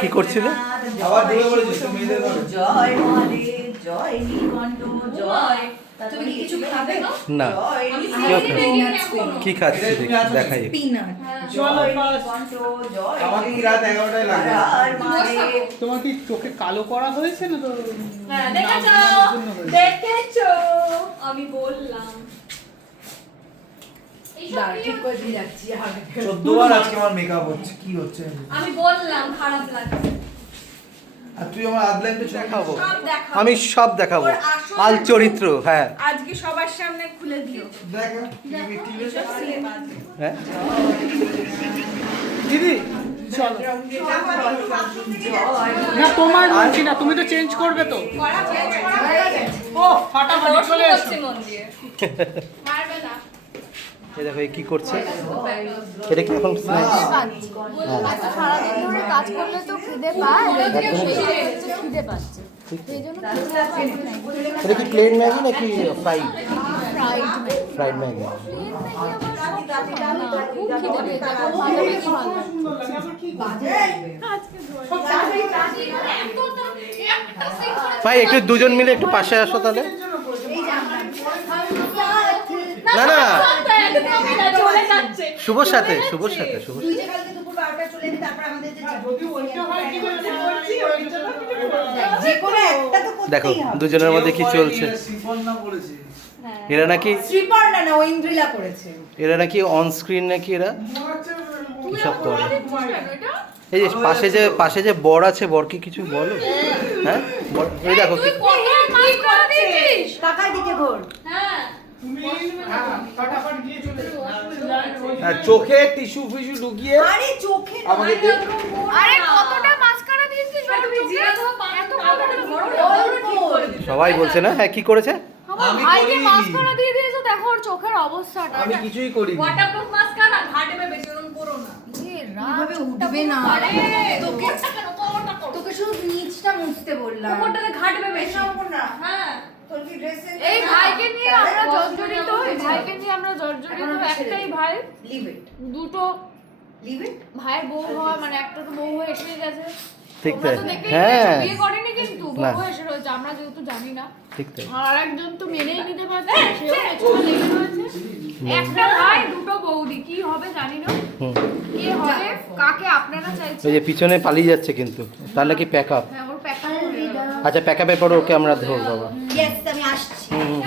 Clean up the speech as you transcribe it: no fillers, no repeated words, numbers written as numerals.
কি করছিলে? আবার ডুবে পড়েছিস মেয়েদের ঘরে। জয় মালে জয় নীলকণ্ঠ জয়। তুমি কি কিছু খাবে? না আমি কেউ খাইনি, কি খাচ্ছি দেখাই। পিনাট। জয় নীলকণ্ঠ জয়। আমাকে কি রাত 11টায় লাগে? আর মালে তোমার কি চোখে কালো করা হয়েছে না? তো হ্যাঁ, দেখেছো? দেখেছো? আমি বললাম। দাঁড়া, ঠিক করে দিয়ে যাচ্ছি। 14 বার আজকে আমার মেকআপ হচ্ছে, কি হচ্ছে? আমি বললাম খারাপ লাগছে। আর তুই আমার আদলা একটু ছবি দেখাবো সব দেখাবো। আমি সব দেখাবো ওর আসল আল চরিত্র। হ্যাঁ আজকে সবার সামনে খুলে দিও। দেখ টিভি হ্যাঁ দিদি চলো না, তোমার বলছি না, তুমি তো চেঞ্জ করবে তো। করা চেঞ্জ করা হয়ে গেছে। ও ফাটাফাটি চলে এসো। হচ্ছে মন দিয়ে। মারবে না। এই দেখো এই কি করছে, এটা কি এখন স্ন্যাক্স? আচ্ছা, সারাদিন ধরে কাজ করলে তো খিদে পায়, সেই খিদে পাচ্ছে, সেই জন্য এটা কি প্লেন ম্যাগি নাকি ফ্রাইড? Fried fried Maggi. খুব খিদে পেয়ে যায়, মাঝে মাঝে ভালো। ভাই একটু দুজন মিলে একটু পাশে আসো তাহলে। না না চলে যাচ্ছে। শুভর সাথে শুভর সাথে শুভর তুই যে কালকে দুপুর 12টা চলে এলি, তারপর আমাদের যে যদি ওইটা হয় কি করে বলছি, ওইটা তো কিছু করবে না। যে কোনো একটা তো করতেই দেখো হবে। দুজনের মধ্যে কি চলছে। সিফন না পড়েছে। এরা নাকি শ্রীপর্ণা না, না, ঐন্দ্রিলা করেছে। এরা নাকি অন স্ক্রিন নাকি এরা সব করে। এটা এই যে পাশে যে বর আছে, বরকে কিছু বলো। হ্যাঁ এই দেখো তুই কত মাছ করে দিয়েছিস? টাকার দিকে ঘোর। হ্যাঁ। তুমি ফাটাফাট গিয়ে চলে এসো। আর চোখে টিস্যু ফিস্যু ঢুকিয়ে আরে চোখে আমাকে দে। আরে কতটা মাস্কারা দিয়েছিস? তুমি জিরা দাও, এত কতটা বড় অল্প। সবাই বলছে না। হ্যাঁ কি করেছে? আমার আমি ভাইকে করিনি। মাস্কারা দিয়ে দিয়েছো, দেখো ওর চোখের অবস্থাটা। আমি কিছুই করিনি। ওয়াটারপ্রুফ মাস্কারা ঘাটে বেশি ওরকম করো না। এভাবে উঠবে না। আরে তোকে কোমরটা কেন কোমরটা করো? তোকে শুধু নিচটা মুছতে বললাম। কোমরটাতে ঘাটবে বেশি। না। হ্যাঁ। তোর কি ড্রেস সেন্স? এই ভাইকে নিয়ে আমরা জর্জরিত, এই ভাইকে নিয়ে আমরা জর্জরিত। একটাই ভাই, লিভ ইট। দুটো লিভ ইট। ভাইয়ের বউ হওয়া, মানে একটা তো বউ হয়ে এসে গেছে। ঠিক তোমরা তাই। তো দেখেই হ্যাঁ নিয়েছো, বিয়ে করেনি কিন্তু না। বউ এসে রয়েছে, আমরা যেহেতু জানি না। ঠিক তাই। আর একজন তো মেনেই নিতে পারছে, সেও পেছনে লেগে রয়েছে। একটা ভাই দুটো বৌদি, কি হবে জানি না। হুম কে হবে, কাকে আপনারা চাইছেন? এই যে পিছনে পালিয়ে যাচ্ছে কিন্তু তার নাকি প্যাক আপ। হ্যাঁ, ওর প্যাকার হয়ে গেল। আচ্ছা প্যাক আপের পরে ওকে আমরা ধরবো বাবা। ইয়েস, আমি আসছি। হুম